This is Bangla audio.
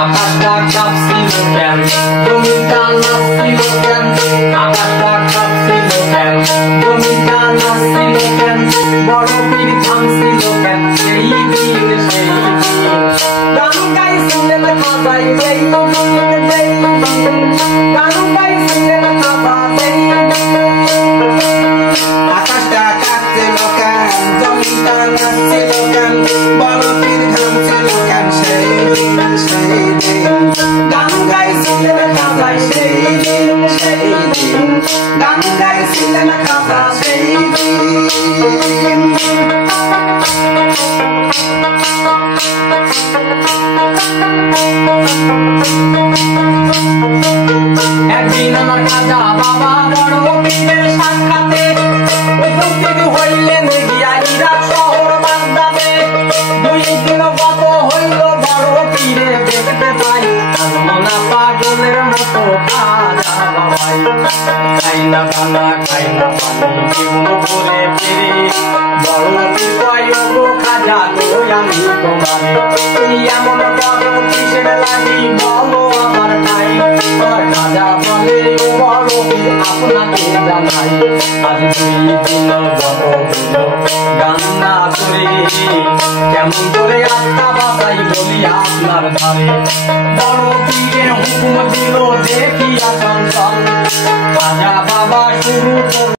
আকাশটা কাঁপছিল কেন, জমিটা নাচছিল কেন, আকাশটা কাঁপছিল কেন, জমিটা নাচছিল কেন, বড় পীর থামছিল কেন, সেই দিন সেই দিন গান গাইছিলেন খাজাই সেই দিন সেই দিন গান গাইছিলেন খাজা সেই আকাশটা কাঁপছিল কেন, জমিটা নাচছিল কেন, বড় পীর থামছিল কেন, সেই দিন সেই দিন গান গাইছিলেন খাজাই সেই দিন সেই দিন গান গাইছিলেন খাজা সেই দিন। একদিন আমার খাজা বাবা বড় পীরের সাক্ষাতে উপস্থিত হইলেন গিয়া ইরাক শহর বাগদাদে। দুই দিন গত হইল বড় পীরে দেখতে পাই আলমনা পাগলের মতো খাজা বাবাই। খাইনা খানা খাইনা পানি জীবন বলে ফিরে বড় পীর কয় গো খাজা তো আমি তোমারে তুমি এমন বড় কিসের লাগি বলো আমার ভাই। খাজা বলে ও বড় পীর আপনাকে জানাই আজ দুই দিন গত হইল গান না করে কেমন করে আত্মা বাসাই বলি আপনার ধারে। বড় পীরের হুকুম দিল দেখিয়া চঞ্চল খাজা বাবা শুরু